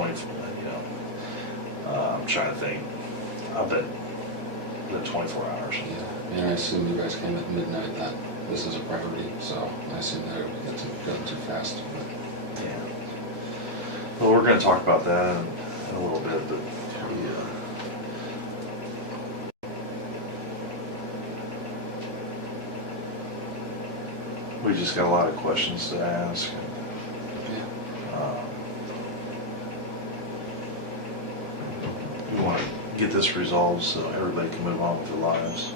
24, I'm trying to think. I bet the 24 hours. Yeah, and I assume you guys came at midnight, that this is a priority, so I assume that it would get done too fast. But. Yeah. Well, we're going to talk about that in a little bit, but we just got a lot of questions to ask. Yeah. We want to get this resolved so everybody can move on with their lives.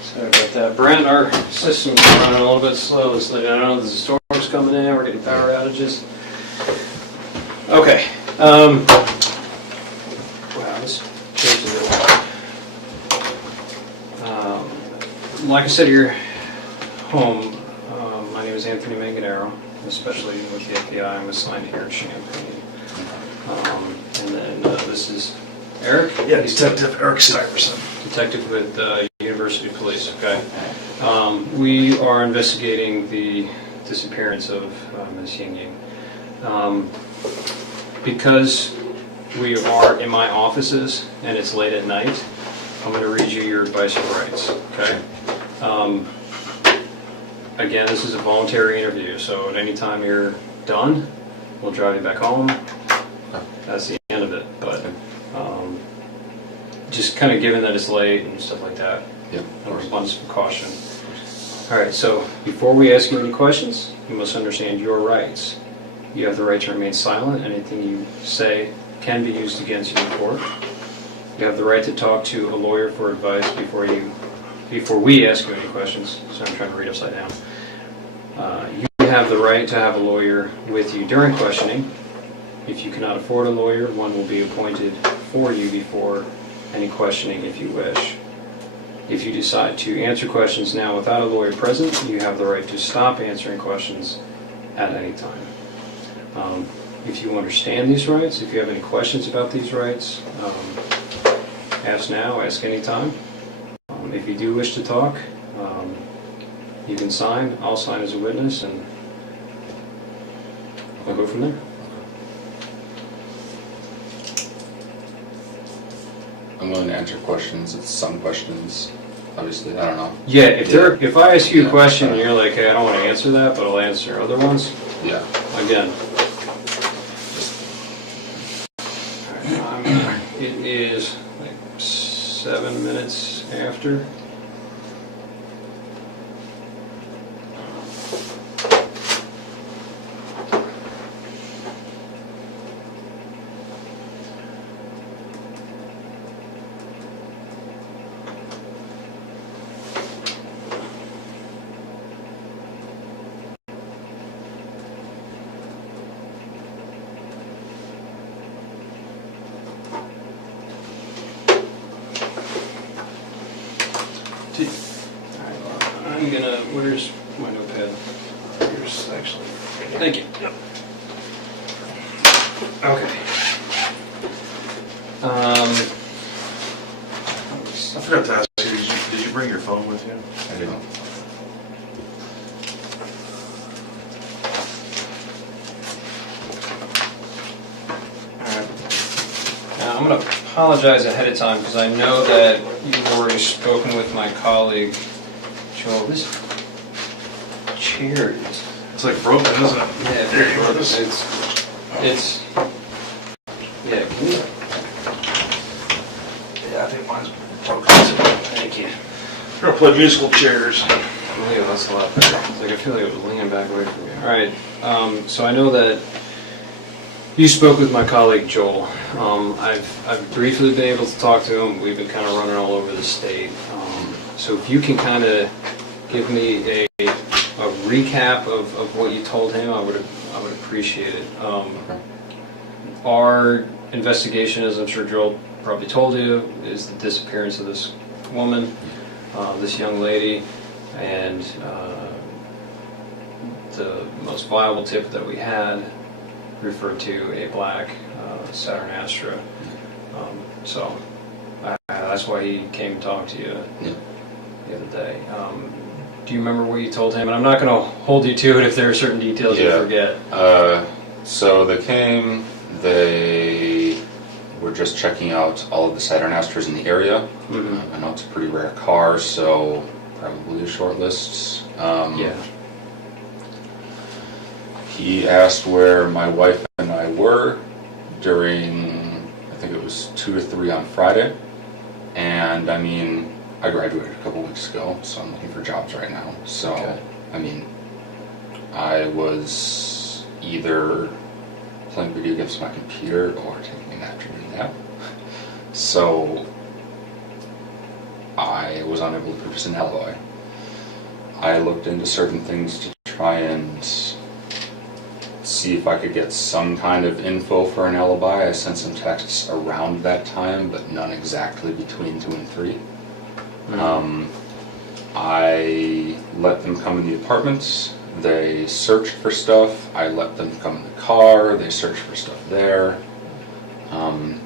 Sorry about that, Brent. Our system's running a little bit slow. I don't know, there's storms coming in. We're getting power outages. Okay. Wow, this changes it. Like I said, you're home. My name is Anthony Manganaro, especially with the FBI. I'm assigned here in Champaign. And then this is Eric? Yeah, Detective Eric Stuyvesant. Detective with University Police, okay. We are investigating the disappearance of Ms. Yingying. Because we are in my offices and it's late at night, I'm going to read you your advice of rights, okay? Again, this is a voluntary interview, so at any time you're done, we'll drive you back home. That's the end of it, but just kind of given that it's late and stuff like that, abundance of caution. All right, so before we ask you any questions, you must understand your rights. You have the right to remain silent. Anything you say can be used against you in court. You have the right to talk to a lawyer for advice before we ask you any questions. So I'm trying to read upside down. You have the right to have a lawyer with you during questioning. If you cannot afford a lawyer, one will be appointed for you before any questioning if you wish. If you decide to answer questions now without a lawyer present, you have the right to stop answering questions at any time. If you understand these rights, if you have any questions about these rights, ask now, ask anytime. If you do wish to talk, you can sign. I'll sign as a witness, and I'll go from there. I'm willing to answer questions. It's some questions, obviously, I don't know. Yeah, if I ask you a question and you're like, hey, I don't want to answer that, but I'll answer other ones. Yeah. Again. It is like 7 minutes after. I'm gonna, where's my notepad? Here's actually. Thank you. Yep. Okay. I forgot to ask you, did you bring your phone with you? I didn't. I'm going to apologize ahead of time because I know that you've already spoken with my colleague, Joel. This chair is... It's like broken, isn't it? Yeah, it's broken. It's... Yeah, can you... Yeah, I think mine's broken. Thank you. We're going to play musical chairs. Yeah, that's a lot better. It's like I feel like it was leaning back away from me. All right, so I know that you spoke with my colleague Joel. I've briefly been able to talk to him. We've been kind of running all over the state. So if you can kind of give me a recap of what you told him, I would appreciate it. Our investigation, as I'm sure Joel probably told you, is the disappearance of this woman, this young lady, and the most viable tip that we had referred to a black Saturn Astra. So that's why he came and talked to you the other day. Do you remember what you told him? And I'm not going to hold you to it if there are certain details you forget. So they came, they were just checking out all of the Saturn Astros in the area. Mm-hmm. I know it's a pretty rare car, so probably a short list. Yeah. He asked where my wife and I were during, I think it was 2 or 3 on Friday. And I mean, I graduated a couple weeks ago, so I'm looking for jobs right now. So, Okay. I mean, I was either playing video games on my computer or taking an afternoon nap. So, I was unable to produce an alibi. I looked into certain things to try and see if I could get some kind of info for an alibi. I sent some texts around that time, but none exactly between 2 and 3. I let them come in the apartment. They searched for stuff. I let them come in the car. They searched for stuff there. That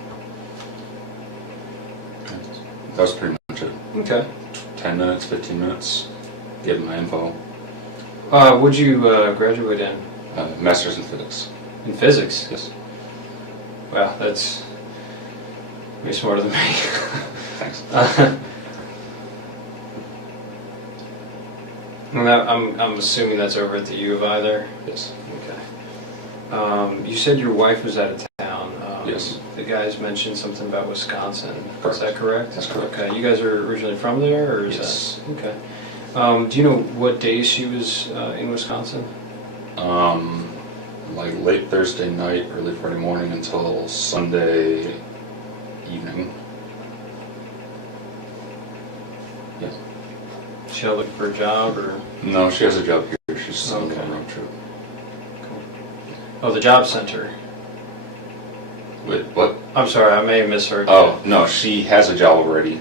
was pretty much it. Okay. 10 minutes, 15 minutes, give them my info. What'd you graduate in? Master's in physics. In physics? Yes. Wow, that's way smarter than me. Thanks. And I'm assuming that's over at the U of I there? Yes. Okay. You said your wife was out of town. Yes. The guys mentioned something about Wisconsin. Correct. Is that correct? That's correct. Okay. You guys are originally from there, or is Yes. that okay? Do you know what days she was in Wisconsin? Like late Thursday night, early Friday morning until Sunday evening. Yeah. She out looking for a job, or? No, she has a job here. She's just on a Okay. road trip. Cool. Oh, the job center. Wait, what? I'm sorry, I may have misheard. Oh, no, she has a job already.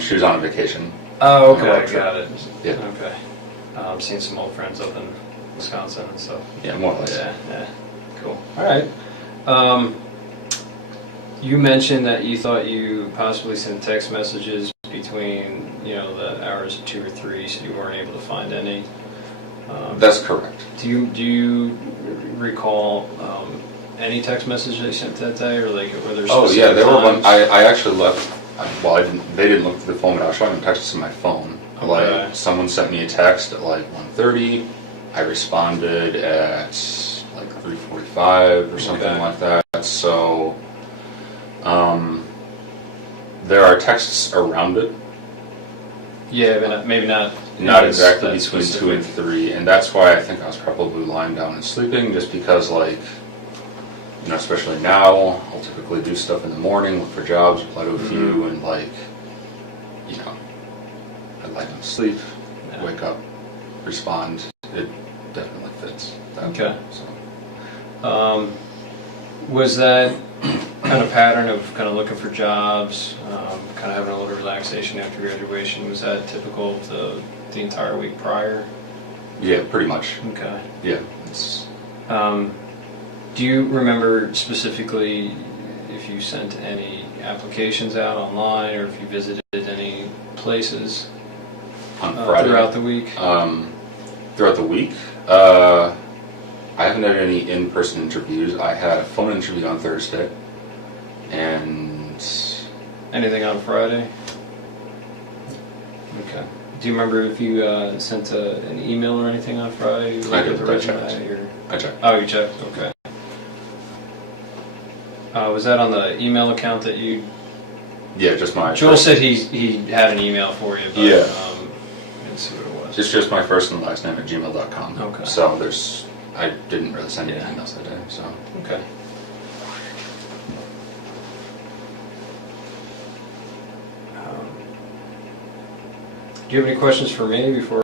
She was on a vacation. Oh, On a road okay, trip. got it. Yeah. Okay. I'm seeing some old friends up in Wisconsin and stuff. Yeah, more or less. Yeah. Cool. All right. You mentioned that you thought you possibly sent text messages between, the hours of 2 or 3, so you weren't able to find any. That's correct. Do you recall any text message they sent that day, or like were there? Oh yeah, there were one. times? I actually left. Well, I didn't. They didn't look through the phone, but I was trying to text to my phone. Okay. Like someone sent me a text at like 1:30. I responded at like 3:45 or something Okay. like that. So, there are texts around it. Yeah, but maybe not. Not that exactly between specific. 2 and 3, and that's why I think I was probably lying down and sleeping, just because, like, especially now, I'll typically do stuff in the morning, look for jobs, apply to a few, and, like, I lie down to sleep, Yeah. wake up, respond. It definitely fits. That Okay. way, so. Was that kind of pattern of kind of looking for jobs, kind of having a little relaxation after graduation, was that typical of the entire week prior? Yeah, pretty much. Okay. Yeah, it's Do you remember specifically if you sent any applications out online, or if you visited any places on Friday. throughout the week? Throughout the week, I haven't had any in-person interviews. I had a phone interview on Thursday, and Anything on Friday? Okay. Do you remember if you sent an email or anything on Friday? I did. with the I resume, checked. or- I checked. Oh, you checked? Okay. Was that on the email account that you... Yeah, just my Joel first, said he had an email for you, but Yeah. let's see what it was. it's just my first and last name at gmail.com. Okay. So I didn't really send any Yeah. emails that day, so. Okay. Do you have any questions for me before...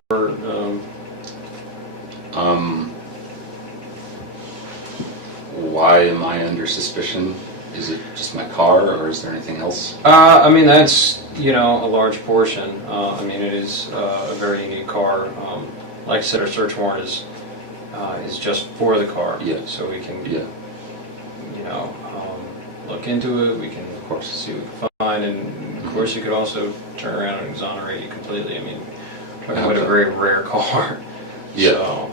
Why am I under suspicion? Is it just my car, or is there anything else? I mean, that's, a large portion. I mean, it is a very unique car. Like I said, our search warrant is just for the car. Yeah. So we can, Yeah, look into it. We can, of course. see what we can find. And, of course, you could also turn around and exonerate you completely. I mean, talking about a very rare car. Yeah. So,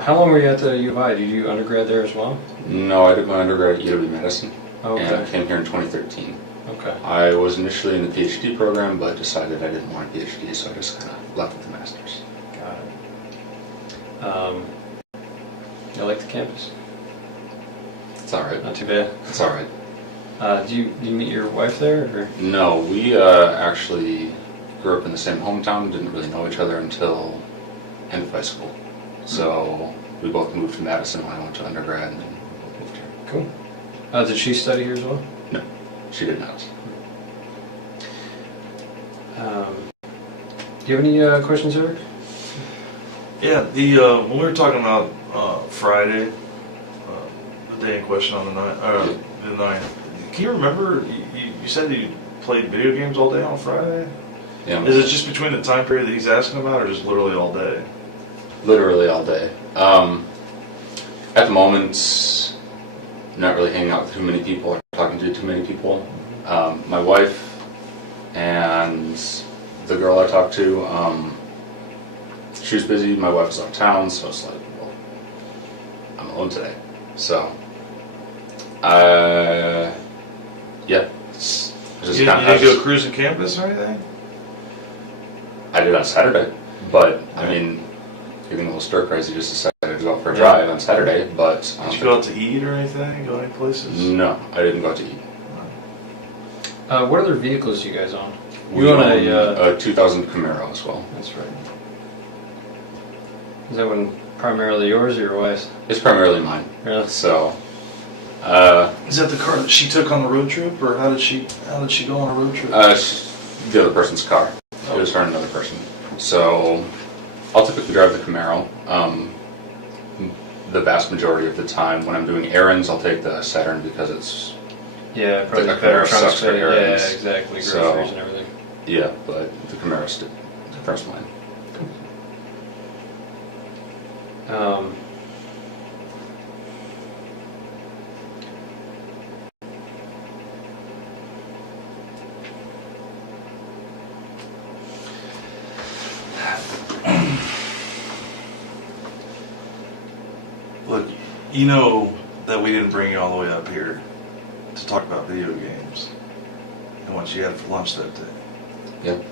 how long were you at the U of I? Did you do undergrad there as well? No, I did my undergrad at UW-Madison, Okay. and I came here in 2013. Okay. I was initially in the PhD program, but decided I didn't want a PhD, so I just kind of left with the master's. Got it. You like the campus? It's all right. Not too bad. It's all right. Do you meet your wife there? Or? No, we actually grew up in the same hometown. Didn't really know each other until end of high school. So we both moved to Madison when I went to undergrad, and then we moved here. Cool. Did she study here as well? No, she did not. Do you have any questions, Eric? Yeah, when we were talking about Friday, the day in question on the night, can you remember? You said you played video games all day on Friday. Yeah. Is it just between the time period that he's asking about, or just literally all day? Literally all day. At the moment, not really hanging out with too many people or talking to too many people. My wife and the girl I talked to, she was busy. My wife was out of town, so it's like, well, I'm alone today. So, yeah. You didn't go cruising campus or anything? I did on Saturday, but I mean, getting a little stir crazy, just decided to go out for a drive on Saturday. But did you go out to eat or anything? Go any places? No, I didn't go out to eat. What other vehicles do you guys own? We own a 2000 Camaro as well. That's right. Is that one primarily yours or your wife's? It's primarily mine. Really? So, Is that the car that she took on the road trip, or how did she go on a road trip? the other person's car. It was her and another person. So, I'll typically drive the Camaro. The vast majority of the time, when I'm doing errands, I'll take the Saturn because it's Probably the better Camaro trunk sucks for space. Yeah, errands. exactly. Groceries So- and everything. yeah, but the Camaro's mine. Look, you know that we didn't bring you all the way up here to talk about video games and what you had for lunch that day. Yep.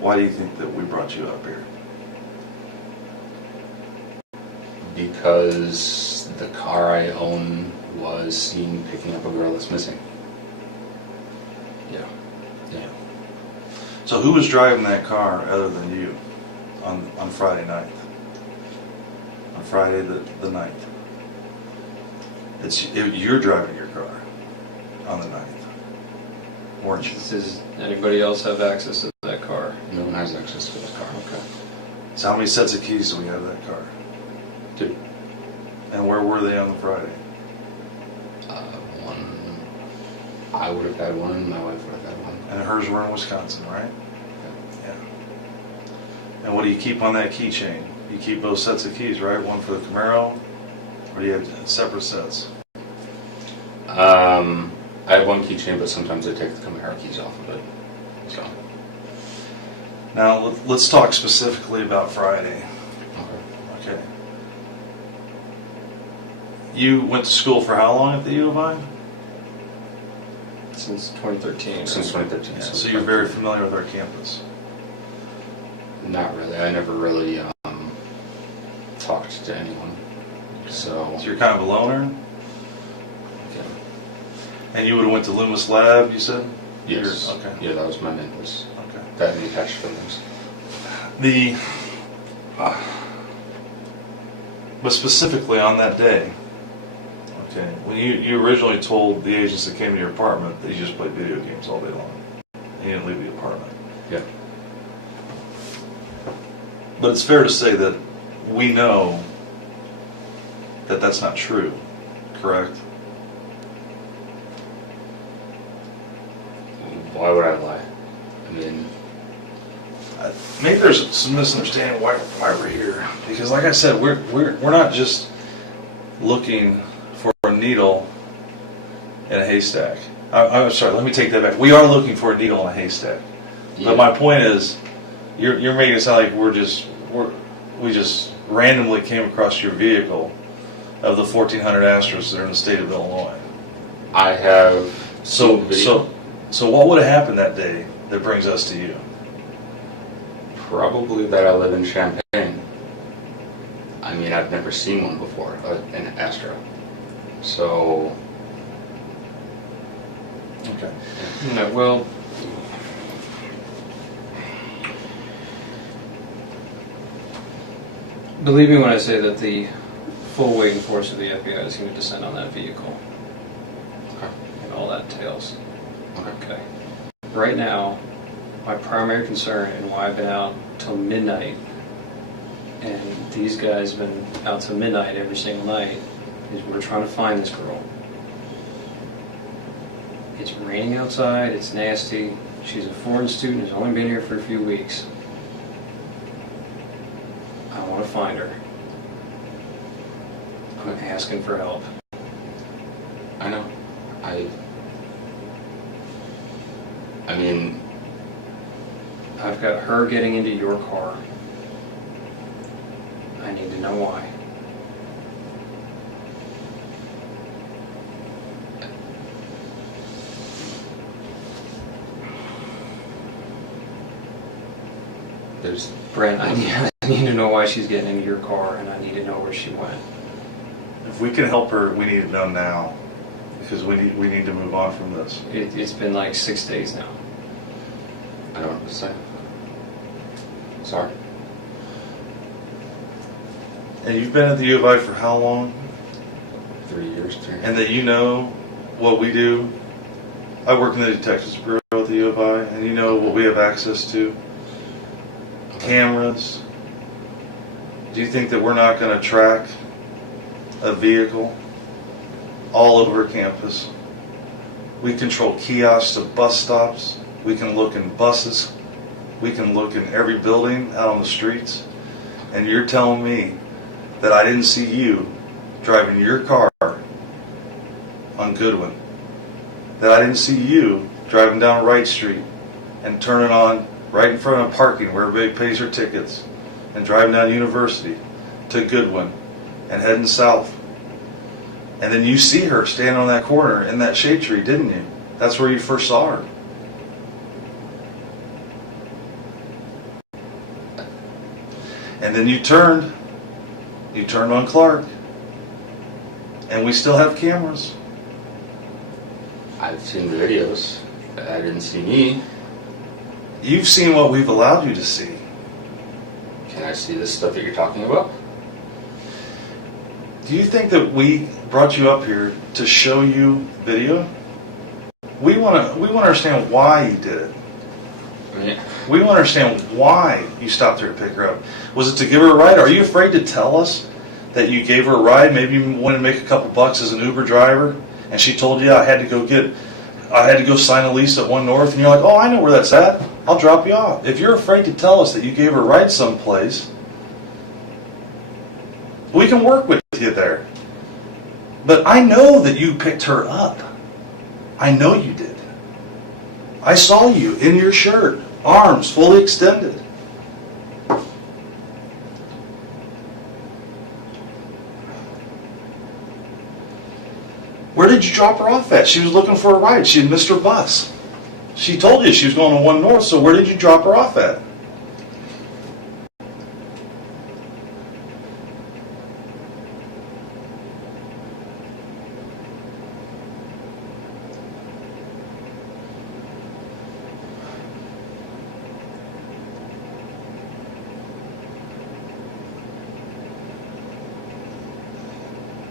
Why do you think that we brought you up here? Because the car I own was seen picking up a girl that's missing. Yeah. Yeah. So who was driving that car other than you on Friday night? On Friday the 9th. You're driving your car on the 9th, weren't you? Does anybody else have access to that car? No one has access to this car. Okay. So how many sets of keys do we have to that car? 2. And where were they on the Friday? One, I would have had one, and my wife would have had one. And hers were in Wisconsin, right? Yeah. And what do you keep on that keychain? You keep both sets of keys, right? One for the Camaro, or do you have separate sets? I have one keychain, but sometimes I take the Camaro keys off of it. So. Now let's talk specifically about Friday. Okay. Okay. You went to school for how long at the U of I? Since 2013. Since right? 2013. Yeah, so you're very familiar with our campus. Not really. I never really talked to anyone. So So you're kind of a loner? okay. And you would have went to Loomis Lab, you said? Yes. Okay. Yeah, that was my main place. Okay. That and the attached films. But specifically on that day, okay, when you originally told the agents that came to your apartment that you just played video games all day long, and you didn't leave the apartment. Yeah. But it's fair to say that we know that that's not true, correct? Why would I lie? I mean, Maybe there's some misunderstanding why we're here. Because like I said, we're not just looking for a needle in a haystack. I'm sorry, let me take that back. We are looking for a needle in a haystack. But my point is, you're making it sound like we just randomly came across your vehicle of the 1,400 Astros that are in the state of Illinois. I have So seen video. what would have happened that day that brings us to you? Probably that I live in Champaign. I mean, I've never seen one before, an Astro. So, Okay. No, well, believe me when I say that the full weight and force of the FBI is going to descend on that vehicle. Okay. And all that entails. Okay. Okay. Right now, my primary concern and why I've been out till midnight, and these guys have been out till midnight every single night, is we're trying to find this girl. It's raining outside, it's nasty. She's a foreign student who's only been here for a few weeks. I want to find her. I'm asking for help. I know. I mean, I've got her getting into your car. I need to know why. there's Brent, I need to know why she's getting into your car, and I need to know where she went. If we can help her, we need to know now, because we need to move on from this. It's been like 6 days now. I don't know what to say. Sorry. And you've been at the U of I for how long? 3 years. And that you know what we do. I work in the Detectives Bureau at the U of I, and you know what we have access to. Cameras. Do you think that we're not going to track a vehicle all over campus? We control kiosks to bus stops. We can look in buses. We can look in every building out on the streets. And you're telling me that I didn't see you driving your car on Goodwin, that I didn't see you driving down Wright Street and turning on right in front of parking where everybody pays their tickets and driving down University to Goodwin and heading south. And then you see her standing on that corner in that shade tree, didn't you? That's where you first saw her. And then you turned on Clark, and we still have cameras. I've seen the videos. I didn't see me. You've seen what we've allowed you to see. Can I see this stuff that you're talking about? Do you think that we brought you up here to show you video? We want to understand why you did it. Yeah. We want to understand why you stopped her to pick her up. Was it to give her a ride? Are you afraid to tell us that you gave her a ride? Maybe you wanted to make a couple bucks as an Uber driver, and she told you I had to go sign a lease at One North, and you're like, oh, I know where that's at. I'll drop you off. If you're afraid to tell us that you gave her a ride someplace, we can work with you there. But I know that you picked her up. I know you did. I saw you in your shirt, arms fully extended. Where did you drop her off at? She was looking for a ride. She had missed her bus. She told you she was going to One North, so where did you drop her off at?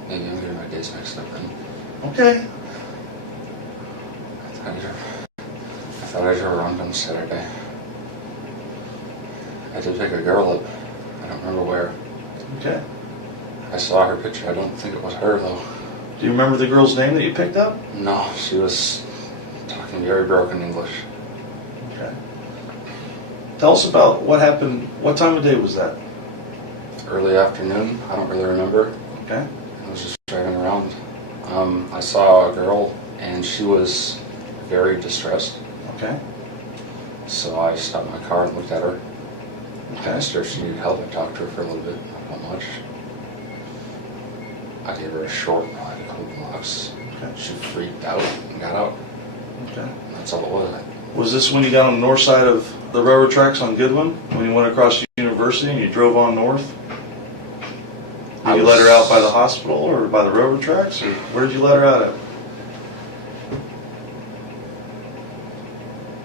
Maybe I'm getting my days mixed up then. Okay. I thought I drove around on Saturday. I did pick a girl up. I don't remember where. Okay. I saw her picture. I don't think it was her though. Do you remember the girl's name that you picked up? No, she was talking very broken English. Okay. Tell us about what happened. What time of day was that? Early afternoon. I don't really remember. Okay. I was just driving around. I saw a girl and she was very distressed. Okay. So I stopped my car and looked at her. I Okay. asked her if she needed help. I talked to her for a little bit, not much. I gave her a short ride, a couple blocks. Okay. She freaked out and got out. Okay. That's all it was. Was this when you got on the north side of the railroad tracks on Goodwin? When you went across University and you drove on north? Did you let her out by the hospital or by the railroad tracks? Or where did you let her out at?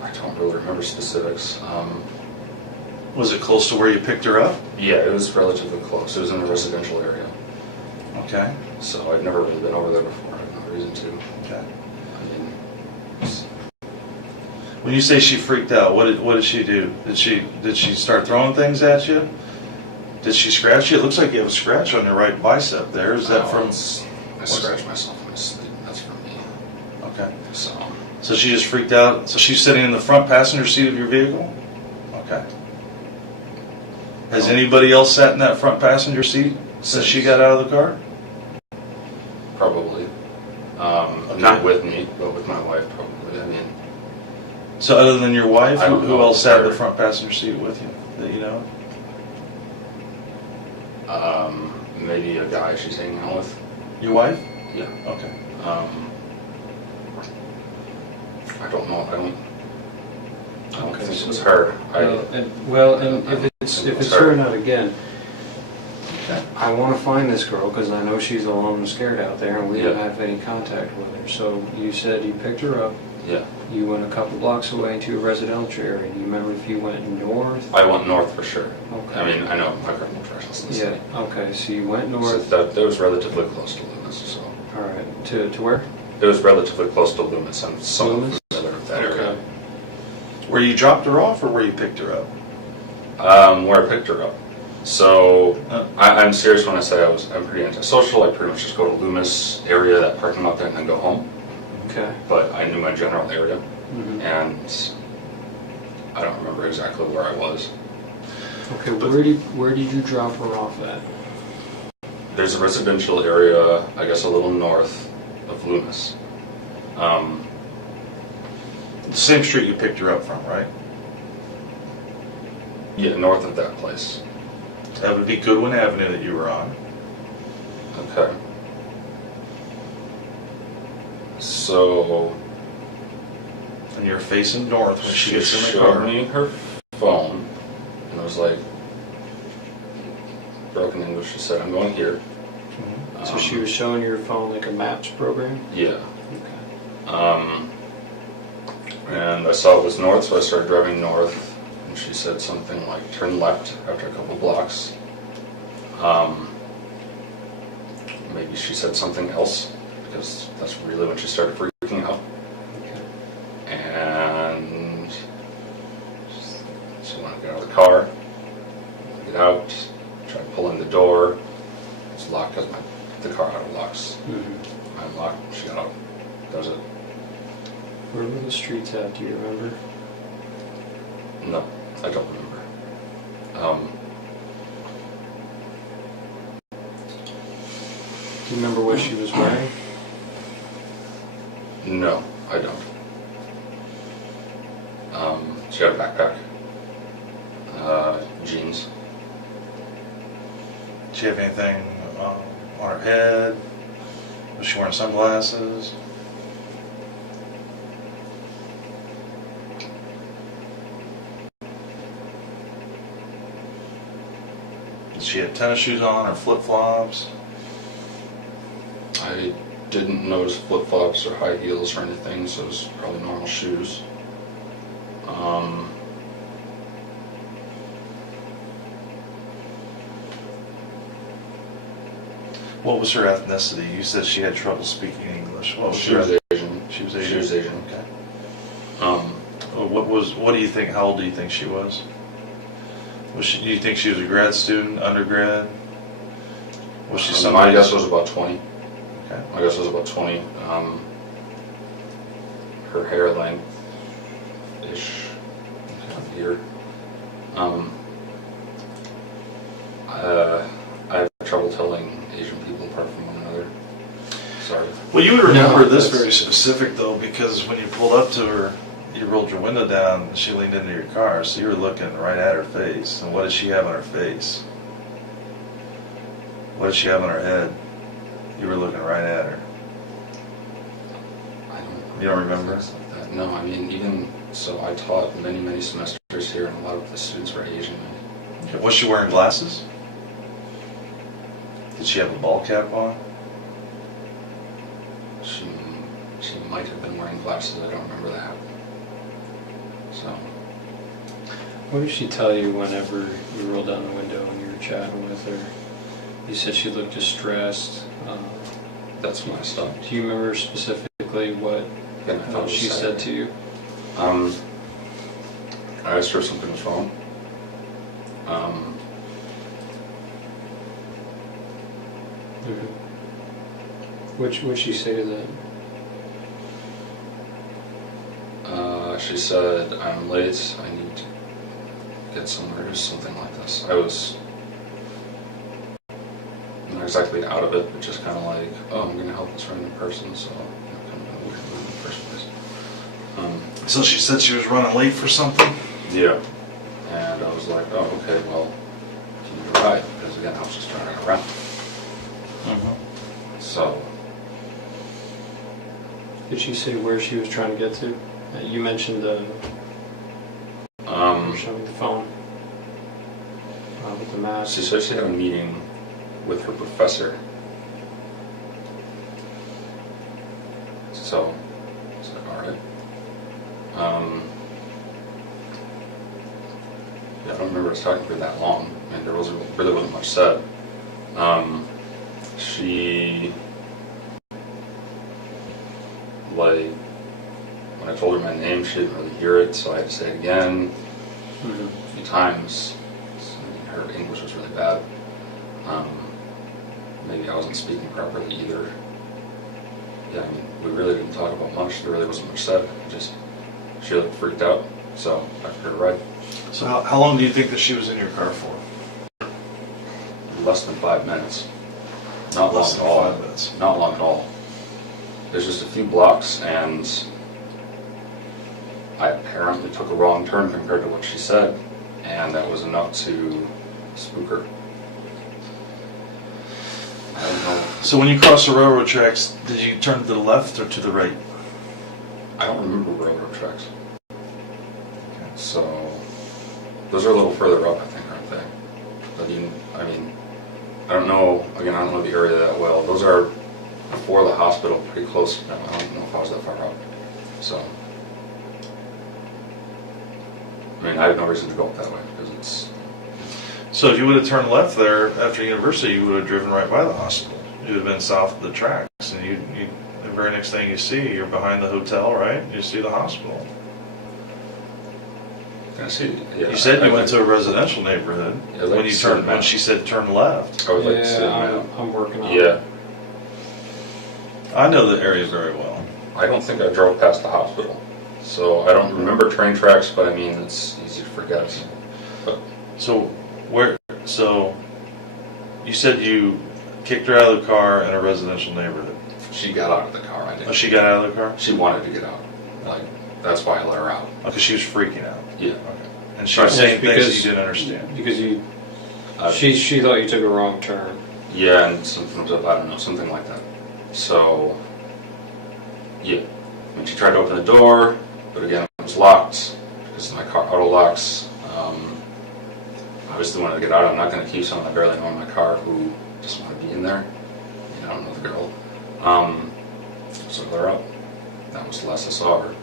I don't really remember specifics. Was it close to where you picked her up? Yeah, it was relatively close. It was in a residential area. Okay. So I'd never really been over there before. I had no reason to. Okay. I mean, When you say she freaked out, what did she do? Did she start throwing things at you? Did she scratch you? It looks like you have a scratch on your right bicep there. Is that from? I scratched myself in my sleep. That's from me. Okay. So she just freaked out. So she's sitting in the front passenger seat of your vehicle? Okay. Has anybody else sat in that front passenger seat since she got out of the car? probably. Okay. Not with me, but with my wife probably. I mean, So other than your wife, I don't who know else sat in the her. front passenger seat with you that you know? maybe a guy she's hanging out with. Your wife? Yeah. Okay. I don't know. I don't Okay, think so- it was her. And if it's her, not again. Okay. I want to find this girl because I know she's alone and scared out there, and we don't Yeah. have any contact with her. So you said you picked her up. Yeah. You went a couple blocks away into a residential area. Do you remember if you went north? I went north for sure. Okay. I mean, I know my criminal recklessness. Yeah. Okay. So you went So north. that was relatively close to Loomis. So All right. To where? it was relatively close to Loomis. I'm somewhat Loomis? familiar with that area. Where you dropped her off or where you picked her up? Where I picked her up. So Oh. I'm serious when I say I'm pretty antisocial. I pretty much just go to Loomis area, that parking lot there, and then go home. Okay. But I knew my general area, Mhm. and I don't remember exactly where I was. Okay. Where did you drop her off at? There's a residential area, I guess a little north of Loomis. The same street you picked her up from, right? Yeah, north of that place. That would be Goodwin Avenue that you were on. Okay. So And you're facing north when she gets in the showed car. me her phone, and it was like broken English. She said, "I'm going here." Mhm. So she was showing your phone like a maps program? Yeah. Okay. And I saw it was north, so I started driving north. And she said something like, "Turn left after a couple blocks." Maybe she said something else, because that's really when she started freaking out. Okay. And she wanted to get out of the car, get out, tried pulling the door. It's locked because the car auto locks. Mhm. I unlocked, she got out. That was it. Where were the streets at? Do you remember? No, I don't remember. Do you remember what she was wearing? No, I don't. She had a backpack, jeans. Did she have anything on her head? Was she wearing sunglasses? Did she have tennis shoes on or flip-flops? I didn't notice flip-flops or high heels or anything, so it was probably normal shoes. What was her ethnicity? You said she had trouble speaking English. What was She her was eth- Asian. She was Asian. She was Asian. Okay. What do you think? How old do you think she was? Do you think she was a grad student, undergrad? Was she My somebody? guess was about 20. Okay. My guess was about 20. Her hair length-ish, here. I have trouble telling Asian people apart from one another. Sorry. Well, you would remember No, this that's- very specific though, because when you pulled up to her, you rolled your window down and she leaned into your car, so you were looking right at her face. And what did she have on her face? What did she have on her head? You were looking right at her. You don't remember? Things like that. No, I mean, even so, I taught many semesters here, and a lot of the students were Asian. Okay. Was she wearing glasses? Did she have a ball cap on? She might have been wearing glasses. I don't remember that. So, What did she tell you whenever you rolled down the window and you were chatting with her? You said she looked distressed. that's when I stopped. Do you remember specifically what And I thought it was she said to you? I asked her if something was wrong. What'd she say to that? She said, "I'm late. I need to get somewhere," or something like this. I was not exactly out of it, but just kind of like, "Oh, I'm going to help this random person," so kind of weird in the first place. So she said she was running late for something? Yeah. And I was like, "Oh, okay, well, can you ride?" Because again, I was just turning around. So, Did she say where she was trying to get to? You mentioned the showing the phone with the mask. she said she had a meeting with her professor. So, it's like, all right. Yeah, I don't remember us talking for that long, and there really wasn't much said. She, like, when I told her my name, she didn't really hear it, so I had to say it again a few times. So, her English was really bad. Maybe I wasn't speaking properly either. Yeah, I mean, we really didn't talk about much. There really wasn't much said. She looked freaked out, so I took her to ride. So how long do you think that she was in your car for? Less than 5 minutes. Not long Less at than all. 5 minutes. Not long at all. There's just a few blocks, and I apparently took a wrong turn compared to what she said, and that was enough to spook her. I don't know. So when you crossed the railroad tracks, did you turn to the left or to the right? I don't remember railroad tracks. So those are a little further up, I think, aren't they? But I mean, I don't know. Again, I don't know the area that well. Those are before the hospital, pretty close. I don't know if I was that far out. So, I mean, I have no reason to go up that way because it's. So if you would have turned left there after university, you would have driven right by the hospital. You would have been south of the tracks, and the very next thing you see, you're behind the hotel, right? You see the hospital. I see. Yeah, You said you went to a residential neighborhood Yeah, when you turned. When she said turn left. I would like to see the Yeah, map. I'm working on Yeah, it. I know the area very well. I don't think I drove past the hospital, so I don't remember train tracks. But I mean, it's easy to forget. But So where? So you said you kicked her out of the car in a residential neighborhood. she got out of the car. I Oh, didn't. she got out of the car? She wanted to get out. Like that's why I let her out. Okay, she was freaking out. Yeah. Okay. And she was Right, saying things that because- you didn't understand. Because you, Uh, she thought you took a wrong turn. Yeah, and something was up. I don't know, something like that. So, yeah. I mean, she tried to open the door, but again, it was locked because my car auto locks. Obviously, wanted to get out. I'm not going to keep someone I barely know in my car who just want to be in there. I don't know the girl. So I let her out. That was the last I saw her.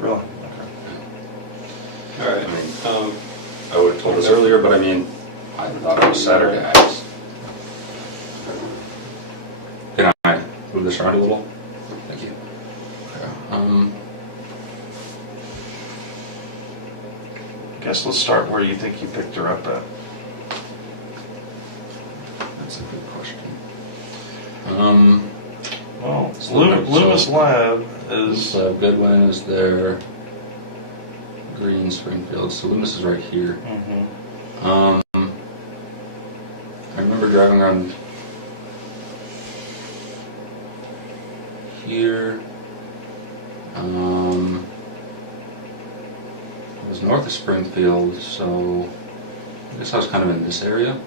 Really? Okay. All right. I mean, I would have told us earlier, but I mean, I thought it was Saturday. Can I move this around a little? Thank you. I guess let's start where you think you picked her up at. That's a good question. Well, So Loomis Lab is. So Goodwin is there. Green, Springfield. So Loomis is right here. Mhm. I remember driving around here. was north of Springfield, so I guess I was kind of in this area,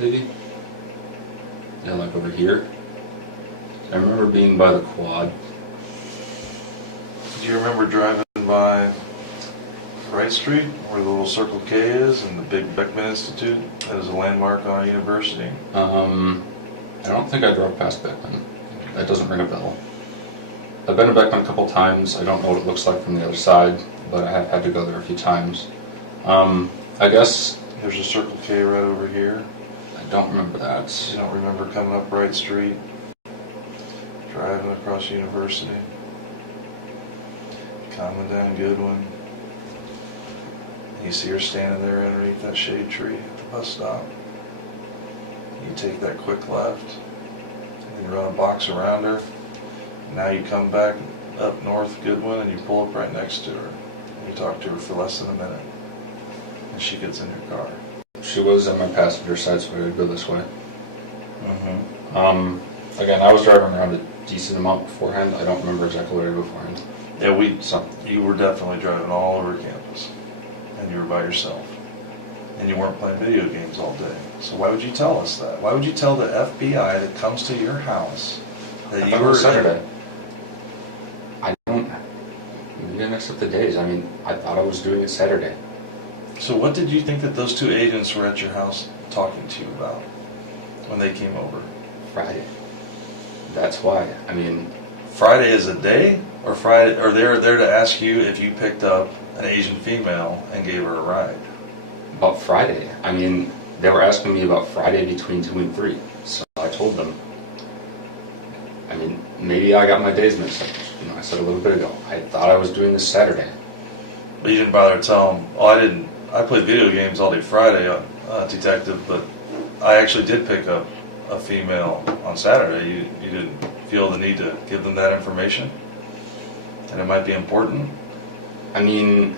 maybe. Yeah, like over here. I remember being by the quad. Do you remember driving by Wright Street, where the little Circle K is, and the big Beckman Institute that is a landmark on a university? I don't think I drove past Beckman. That doesn't ring a bell. I've been to Beckman a couple times. I don't know what it looks like from the other side, but I have had to go there a few times. I guess There's a Circle K right over here. I don't remember that. You don't remember coming up Wright Street, driving across University, coming down Goodwin. You see her standing there underneath that shade tree at the bus stop. You take that quick left, and you run a box around her. Now you come back up North Goodwin and you pull up right next to her. And you talk to her for less than a minute. And she gets in your car. She was on my passenger side, so I would go this way. Mm-hmm. Again, I was driving around a decent amount beforehand. I don't remember exactly where beforehand. Yeah, So, you were definitely driving all over campus. And you were by yourself. And you weren't playing video games all day. So why would you tell us that? Why would you tell the FBI that comes to your house that you were Saturday. I don't. We didn't accept the days. I mean, I thought I was doing it Saturday. So what did you think that those two agents were at your house talking to you about when they came over? Friday. That's why. I mean, Friday is a day, or Friday, or they're there to ask you if you picked up an Asian female and gave her a ride? about Friday. I mean, they were asking me about Friday between 2 and 3. So I told them. I mean, maybe I got my days mixed up. You know, I said a little bit ago. I thought I was doing this Saturday. But you didn't bother to tell them, oh, I didn't. I played video games all day Friday, detective, but I actually did pick up a female on Saturday. You didn't feel the need to give them that information? And it might be important? I mean...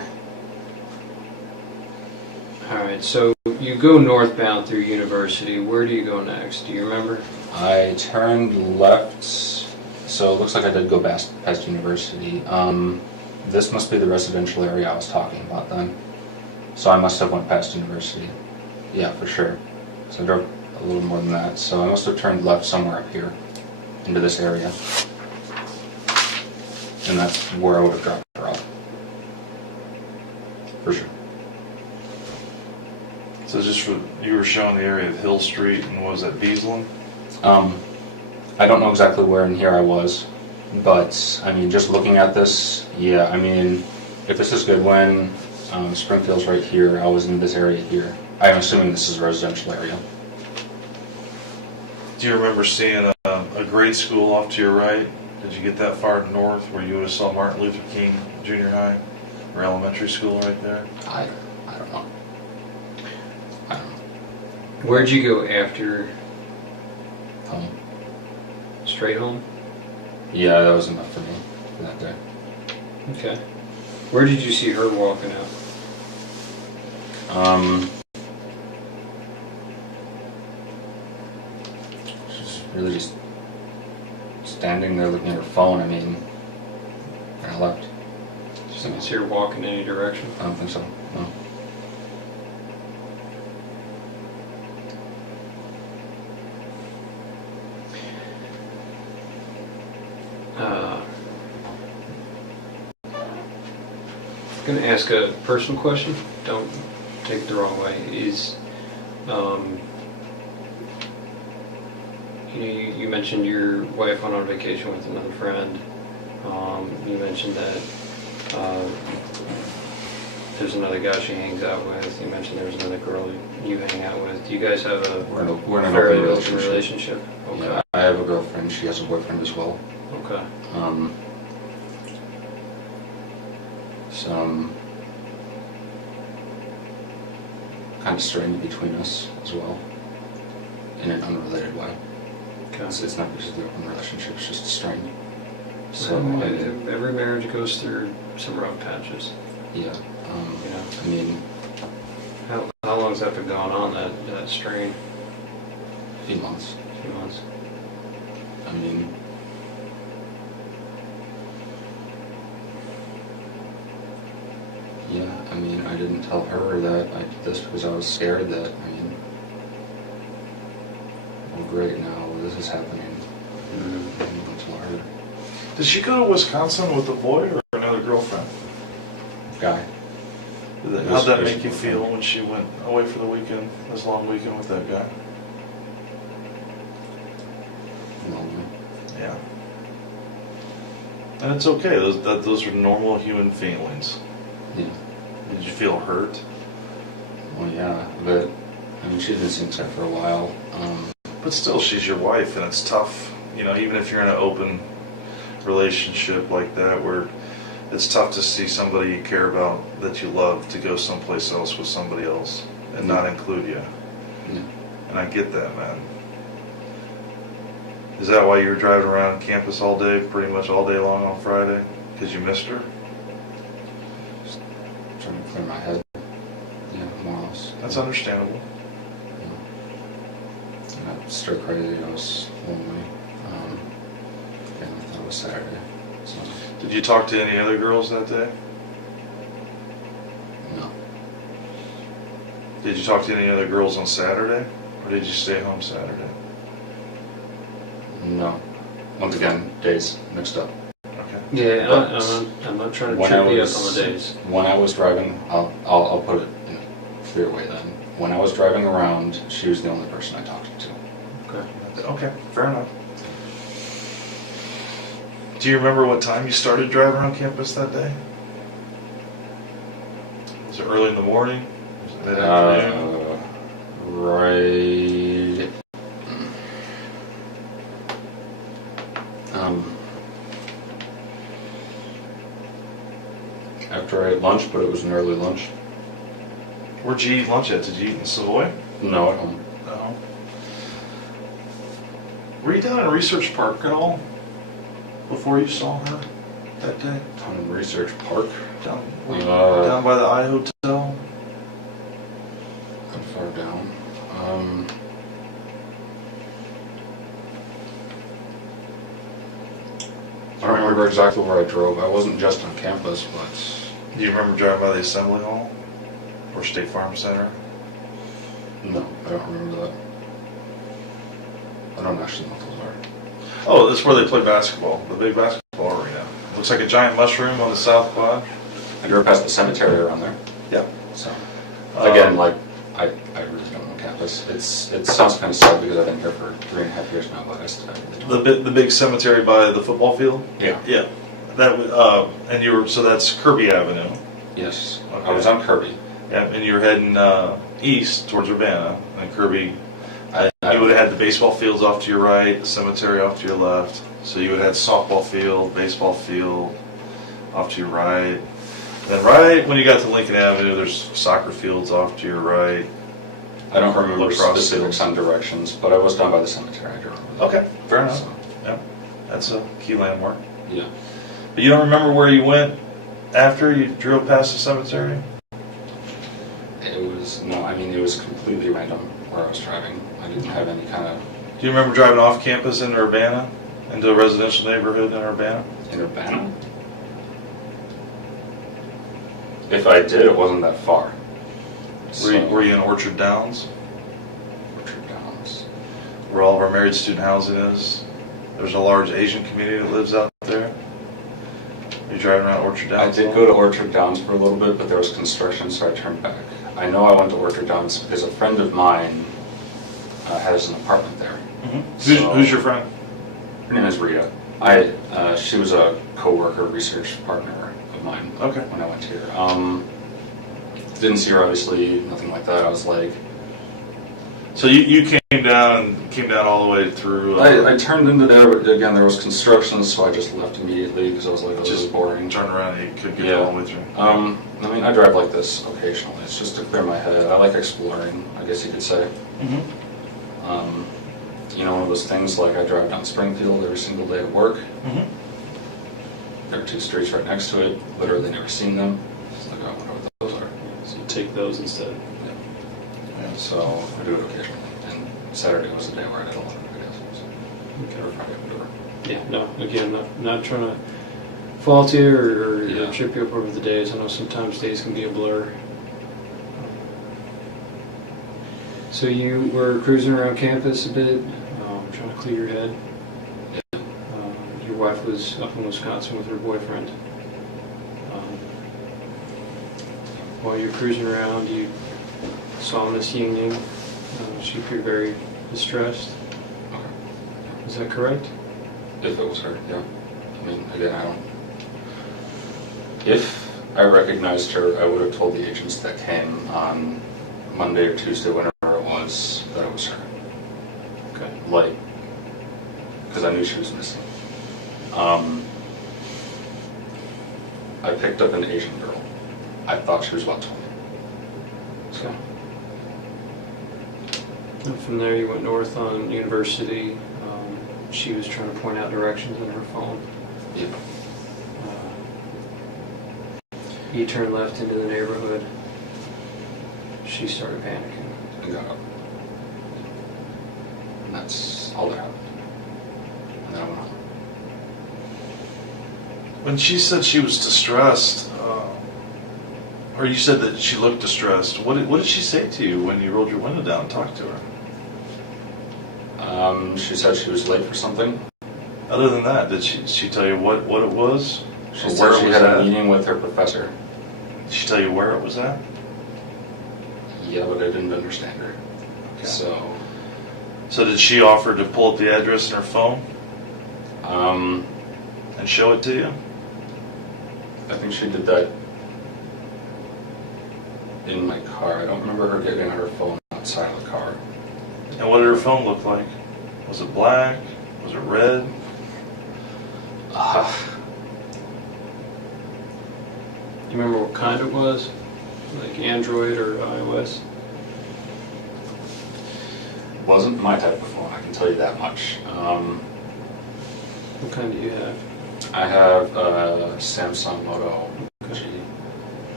Alright, so you go northbound through University. Where do you go next? Do you remember? I turned left, so it looks like I did go past University. This must be the residential area I was talking about then. So I must have went past University. Yeah, for sure. So I drove a little more than that. So I must have turned left somewhere up here into this area. And that's where I would have dropped her off. For sure. So just for, you were showing the area of Hill Street and what was that, Beaslin? I don't know exactly where in here I was, but I mean, just looking at this, yeah, I mean, if this is Goodwin, Springfield's right here, I was in this area here. I'm assuming this is a residential area. Do you remember seeing a grade school off to your right? Did you get that far north where you would have saw Martin Luther King Junior High or elementary school right there? I don't know. I don't know. Where'd you go after? Home. Straight home? Yeah, that was enough for me for that day. Okay. Where did you see her walking out? She's really just standing there looking at her phone. I mean, and I left. You didn't see her walk in any direction? I don't think so, no. I'm going to ask a personal question. Don't take it the wrong way. You mentioned your wife went on vacation with another friend. You mentioned that there's another guy she hangs out with. You mentioned there was another girl you hang out with. Do you guys have a We're in an fairly open open relationship? Okay. Yeah, I have a girlfriend. She has a boyfriend as well. Okay. Some kind of strain between us as well, in an unrelated way. Okay. It's not because of the open relationship, it's just a strain. So, Every marriage goes through some rough patches. yeah, Yeah. I mean, How long's that been going on, that strain? a few months. A few months. I mean, Yeah, I mean, I didn't tell her that I did this because I was scared that, I mean, well, great, now this is happening. I didn't tell her. Did she go to Wisconsin with a boy or another girlfriend? Guy. How'd that make you feel when she went away for the weekend, this long weekend with that guy? Lonely. Yeah. And it's okay. Those are normal human feelings. Yeah. Did you feel hurt? Well, yeah, but, I mean, she's been seeing her for a while. But still, she's your wife, and it's tough. You know, even if you're in an open relationship like that, where it's tough to see somebody you care about, that you love, to go someplace else with somebody else and not include you. Yeah. And I get that, man. Is that why you were driving around campus all day, pretty much all day long on Friday? Because you missed her? Just trying to clear my head. Yeah, more or less. That's understandable. I got stir crazy, I was lonely. And I thought it was Saturday. So, Did you talk to any other girls that day? no. Did you talk to any other girls on Saturday? Or did you stay home Saturday? No. Once again, days mixed up. Okay. Yeah, But I'm not trying to when trip I you up was- on the days. When I was driving, I'll put it in a clear way then. When I was driving around, she was the only person I talked to. Okay. Okay, fair enough. Do you remember what time you started driving around campus that day? Was it early in the morning? Was it mid-afternoon? Right. After I ate lunch, but it was an early lunch. Where'd you eat lunch at? Did you eat in Savoy? No, at home. No. Were you down in Research Park at all before you saw her that day? Down in Research Park. Down by the I Hotel? How far down? I don't remember exactly where I drove. I wasn't just on campus, but Do you remember driving by the Assembly Hall or State Farm Center? no, I don't remember that. I don't actually know what those are. Oh, that's where they play basketball, the big basketball arena. Looks like a giant mushroom on the south quad. I drove past the cemetery around there. Yeah. So, again, like, I really don't know campus. It sounds kind of sad because I've been here for 3.5 years now, but I really don't. The big cemetery by the football field? Yeah. Yeah. And you were, so that's Kirby Avenue. Yes. Okay. I was on Kirby. Yeah, and you were heading east towards Urbana, and Kirby, I you would have had the baseball fields off to your right, the cemetery off to your left. So you would have had softball field, baseball field off to your right. Then right when you got to Lincoln Avenue, there's soccer fields off to your right. I don't remember Lacrosse specifics on directions, but I was down by the cemetery. I do remember that. Okay, fair enough. So, Yeah, that's a key landmark. yeah. But you don't remember where you went after you drove past the cemetery? It was completely random where I was driving. I didn't have any kind of... Do you remember driving off campus in Urbana, into a residential neighborhood in Urbana? In Urbana? If I did, it wasn't that far. Were you in Orchard Downs, Orchard Downs. where all of our married student housing is? There's a large Asian community that lives out there. Are you driving around Orchard I Downs? did go to Orchard Downs for a little bit, but there was construction, so I turned back. I know I went to Orchard Downs because a friend of mine has an apartment there. Mm-hmm. Who's your friend? Her name is Rita. She was a co-worker, research partner of mine. Okay. When I went here. Didn't see her, obviously, nothing like that. I was like... So you came down all the way through... I turned into there, but again, there was construction, so I just left immediately because I was like, oh, this is just boring. Turn around and you could get all the way through. I drive like this occasionally. It's just to clear my head. I like exploring, I guess you could say. Mm-hmm. One of those things like I drive down Springfield every single day at work. Mm-hmm. There are 2 streets right next to it. Literally never seen them. Just like, I wonder what those are. So you take those instead. Yeah, so I do it occasionally. And Saturday was the day where I did a lot of videos. So. Okay. Or Friday, whatever. Yeah, no, again, not trying to fault you or Yeah. trip you up over the days? I know sometimes days can be a blur. So you were cruising around campus a bit, trying to clear your head. Your wife was up in Wisconsin with her boyfriend. While you were cruising around, you saw Miss Yingying. She appeared very distressed. Okay. Is that correct? If it was her, yeah. I mean, again, I don't. If I recognized her, I would have told the agents that came on Monday or Tuesday, whenever it was, that it was her. Okay. Like, because I knew she was missing. I picked up an Asian girl. I thought she was about 20. So, Okay. And from there you went north on University. She was trying to point out directions on her phone. yeah. You turned left into the neighborhood. She started panicking. I got up. And that's all that happened. And then I went home. When she said she was distressed, or you said that she looked distressed, what did she say to you when you rolled your window down and talked to her? She said she was late for something. Other than that, did she tell you what it was? She Or said where it she was had at? a meeting with her professor. Did she tell you where it was at? Yeah, but I didn't understand her. Okay. So, did she offer to pull up the address in her phone um, and show it to you? I think she did that in my car. I don't remember her getting her phone outside of the car. And what did her phone look like? Was it black? Was it red? You remember what kind it was? Like Android or iOS? It wasn't my type of phone, I can tell you that much. What kind do you have? I have a Samsung Moto G,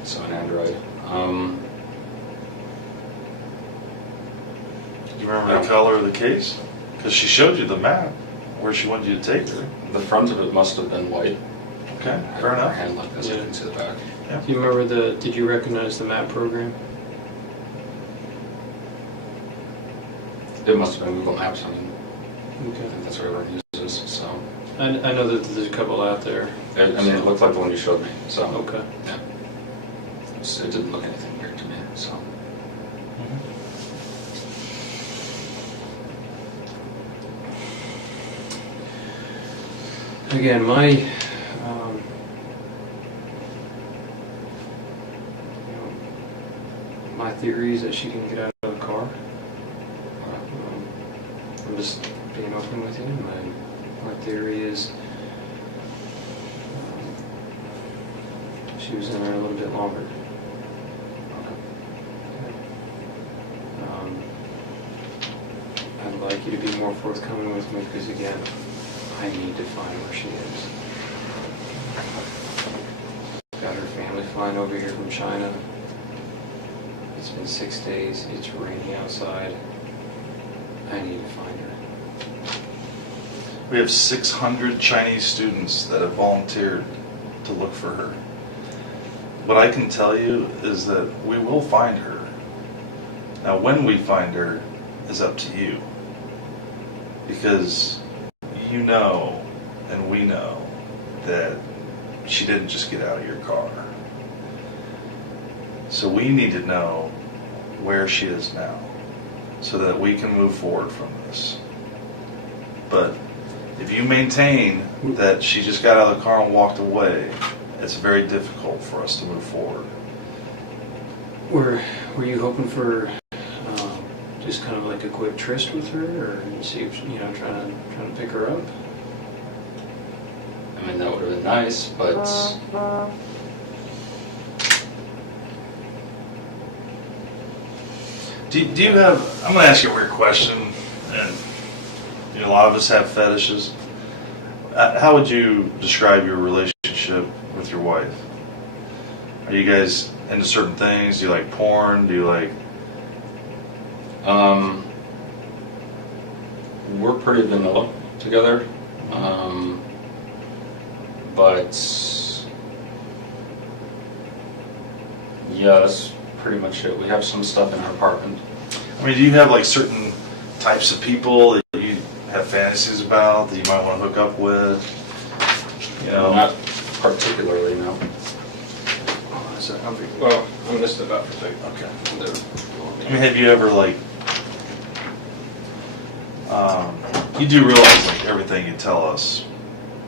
so an Android. Do you remember the color of the case? Because she showed you the map where she wanted you to take her. The front of it must have been white. Okay, I had fair my enough. hand like this, I Yeah. can see the back. Do you remember did you recognize the map program? It must have been Google Maps. I mean, I Okay. think that's what everyone uses. So, I know that there's a couple out there. it looked like the one you showed me. So, Okay. yeah, it didn't look anything weird to me. So, Again, my my theory is that she can get out of the car. I'm just being open with you. My theory is she was in there a little bit longer. I'd like you to be more forthcoming with me because, again, I need to find where she is. Got her family flying over here from China. It's been 6 days. It's raining outside. I need to find her. We have 600 Chinese students that have volunteered to look for her. What I can tell you is that we will find her. Now, when we find her is up to you. Because you know, and we know, that she didn't just get out of your car. So we need to know where she is now, so that we can move forward from this. But if you maintain that she just got out of the car and walked away, it's very difficult for us to move forward. Were you hoping for just kind of like a quick tryst with her, or see if trying to pick her up? I mean, that would have been nice, but Do you have, I'm going to ask you a weird question, and a lot of us have fetishes. How would you describe your relationship with your wife? Are you guys into certain things? Do you like porn? Do you like... we're pretty vanilla together. But Yeah, that's pretty much it. We have some stuff in our apartment. I mean, do you have like certain types of people that you have fantasies about that you might want to hook up with? You know, Not particularly, no. Well, I'm gonna step out for a second. okay. I The- mean, have you ever like, you do realize like everything you tell us,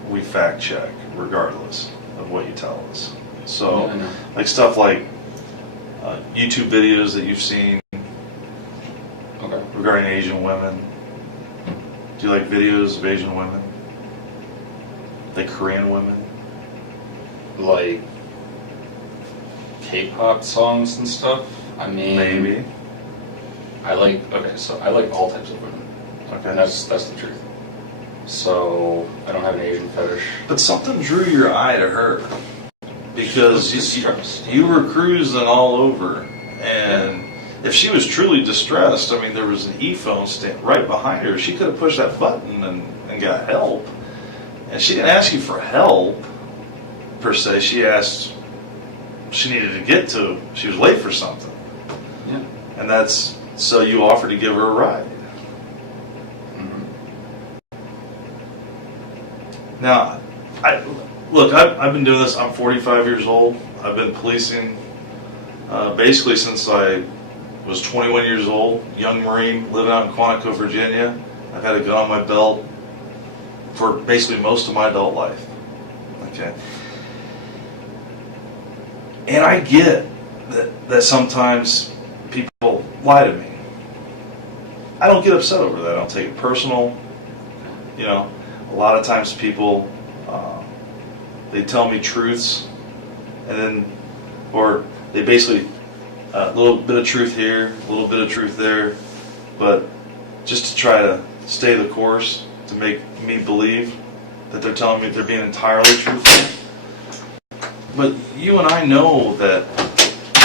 we fact check regardless of what you tell us. So, Yeah, I know. like stuff like YouTube videos that you've seen Okay. regarding Asian women. Do you like videos of Asian women? Like Korean women? Like K-pop songs and stuff. I mean, Maybe. I like all types of women. Okay. And that's the truth. So I don't have an Asian fetish. But something drew your eye to her because Distressed. you were cruising all over, and if she was truly distressed, I mean, there was an e-phone stand right behind her. She could have pushed that button and got help. And she didn't ask you for help per se. She asked. She needed to get to. She was late for something, Yeah. and that's so you offered to give her a ride. Mm-hmm. Now, I've been doing this. I'm 45 years old. I've been policing basically since I was 21 years old. Young Marine, living out in Quantico, Virginia. I've had a gun on my belt for basically most of my adult life. Okay. And I get that sometimes people lie to me. I don't get upset over that. I don't take it personal. You know, a lot of times people, they tell me truths, and then, or they basically, a little bit of truth here, a little bit of truth there, but just to try to stay the course, to make me believe that they're telling me they're being entirely truthful. But you and I know that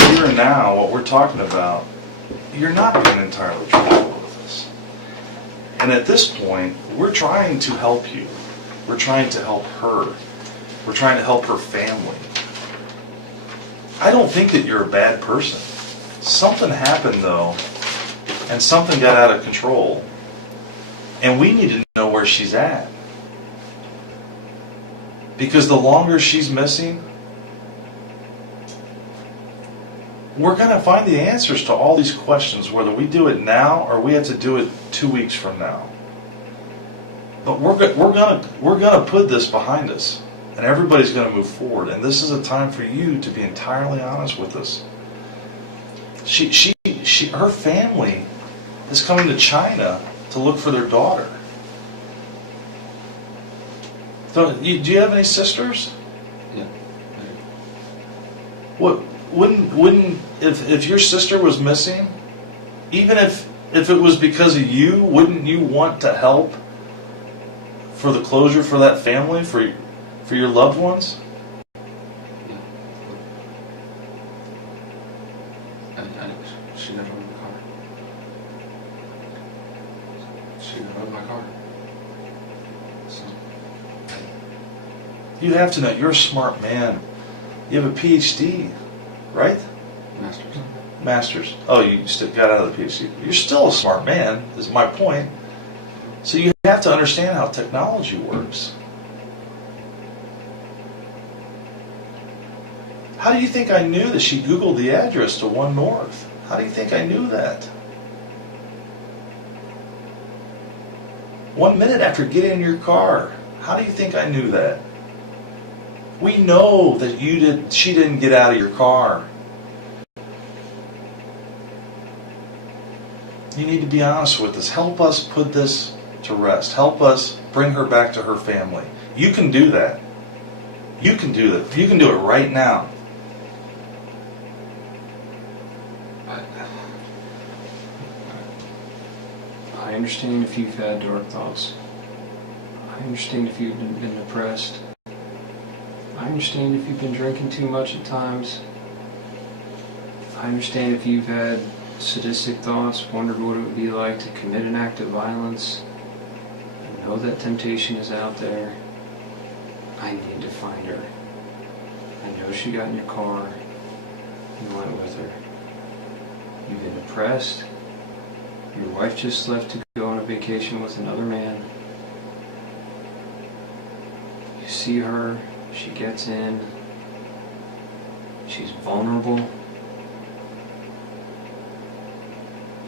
here and now, what we're talking about, you're not being entirely truthful with us. And at this point, we're trying to help you. We're trying to help her. We're trying to help her family. I don't think that you're a bad person. Something happened though, and something got out of control. And we need to know where she's at. Because the longer she's missing, we're going to find the answers to all these questions, whether we do it now or we have to do it 2 weeks from now. But we're going to put this behind us, and everybody's going to move forward. And this is a time for you to be entirely honest with us. Her family is coming to China to look for their daughter. So, do you have any sisters? Yeah. What? Wouldn't if your sister was missing, even if it was because of you, wouldn't you want to help for the closure for that family, for your loved ones? Yeah. She got out of my car. She got out of my car. So. You have to know you're a smart man. You have a PhD, right? Master's. Oh, you got out of the PhD. You're still a smart man, is my point. So you have to understand how technology works. How do you think I knew that she Googled the address to 1 North? How do you think I knew that? 1 minute after getting in your car. How do you think I knew that? We know that she didn't get out of your car. You need to be honest with us. Help us put this to rest. Help us bring her back to her family. You can do that. You can do that. You can do it right now. I understand if you've had dark thoughts. I understand if you've been depressed. I understand if you've been drinking too much at times. I understand if you've had sadistic thoughts, wondered what it would be like to commit an act of violence. I know that temptation is out there. I need to find her. I know she got in your car. You went with her. You've been depressed. Your wife just left to go on a vacation with another man. You see her, she gets in, she's vulnerable.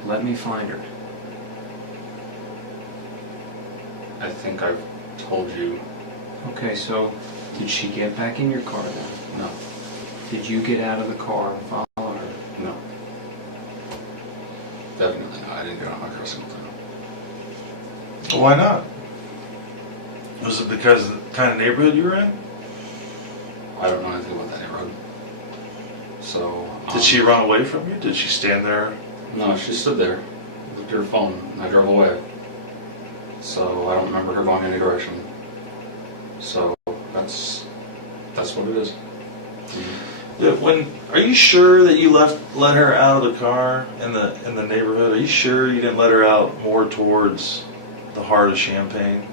Let me find her. I think I've told you. Okay, so did she get back in your car then? No. Did you get out of the car and follow her? No. Definitely not. I didn't get on my car single time. Why not? Was it because of the kind of neighborhood you were in? I don't know anything about that neighborhood. So. Did she run away from you? Did she stand there? No, she stood there, looked at her phone, and I drove away. So I don't remember her going any direction. So that's what it is. Are you sure that you let her out of the car in the neighborhood? Are you sure you didn't let her out more towards the heart of Champaign,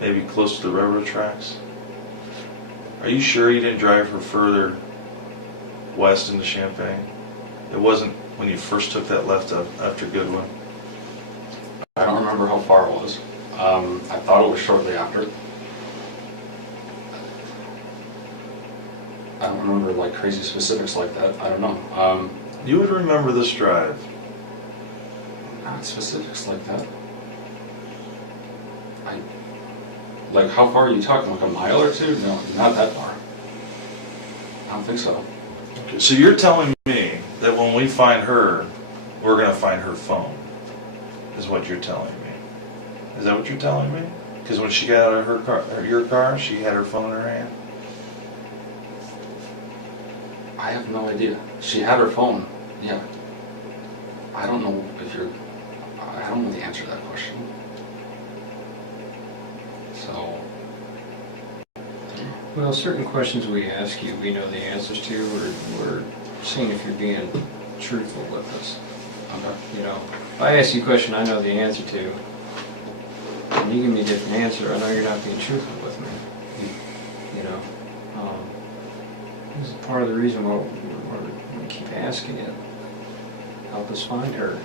maybe close to the railroad tracks? Are you sure you didn't drive her further west into Champaign? It wasn't when you first took that left up after Goodwin. I don't remember how far it was. I thought it was shortly after. I don't remember like crazy specifics like that. I don't know. You would remember this drive. Not specifics like that. Like how far are you talking? Like a mile or two? No, not that far. I don't think so. Okay, so you're telling me that when we find her, we're going to find her phone, is what you're telling me. Is that what you're telling me? Because when she got out of her car, or your car, she had her phone in her hand? I have no idea. She had her phone. Yeah. I don't know the answer to that question. So. Well, certain questions we ask you, we know the answers to. We're seeing if you're being truthful with us. Okay. You know, if I ask you a question I know the answer to, and you give me a different answer, I know you're not being truthful with me. You know, this is part of the reason why we keep asking it. Help us find her.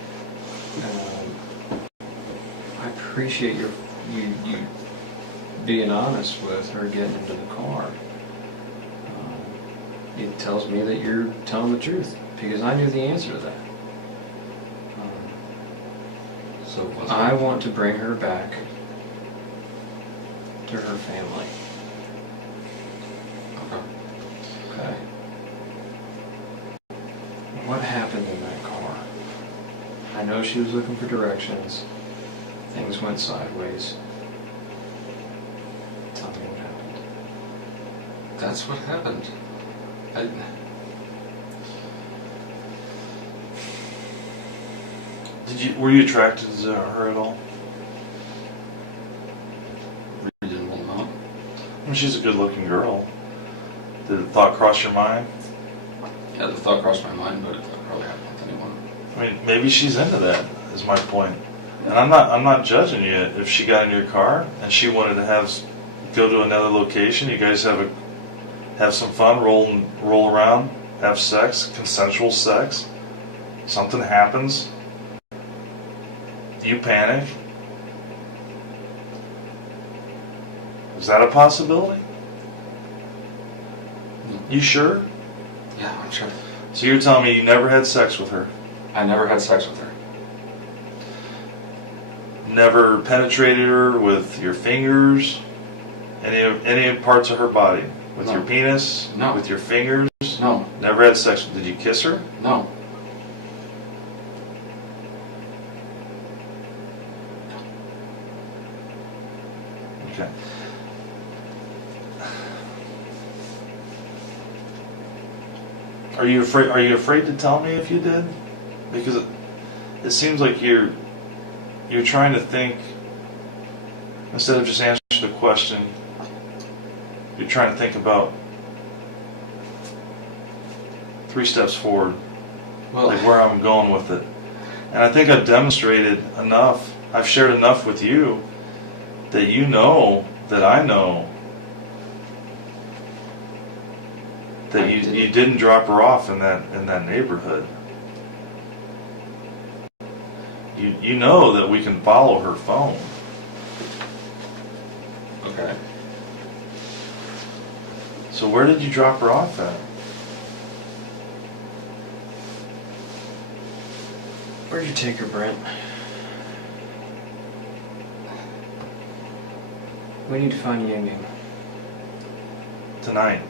I appreciate you being honest with her getting into the car. It tells me that you're telling the truth because I knew the answer to that. So what's I want to bring her back to her family. Okay. Okay. What happened in that car? I know she was looking for directions. Things went sideways. Tell me what happened. That's what happened. Were you attracted to her at all? Reasonable amount. I mean, she's a good-looking girl. Did the thought cross your mind? Yeah, the thought crossed my mind, but it probably happened with anyone. I mean, maybe she's into that. Is my point. And I'm not judging you if she got in your car and she wanted to go to another location. You guys have some fun, roll around, have sex, consensual sex. Something happens. You panic. Is that a possibility? You sure? Yeah, I'm sure. So you're telling me you never had sex with her? I never had sex with her. Never penetrated her with your fingers? Any parts of her body? With No. your penis? No. With your fingers? No. Never had sex. Did you kiss her? No. Okay. Are you afraid to tell me if you did? Because it seems like you're trying to think instead of just answering the question. You're trying to think about 3 steps forward, Well, like where I'm going with it. And I think I've demonstrated enough. I've shared enough with you that you know that I know that you didn't drop her off in that neighborhood. You know that we can follow her phone. Okay. So where did you drop her off at? Where'd you take her, Brent? We need to find Yingying. Tonight.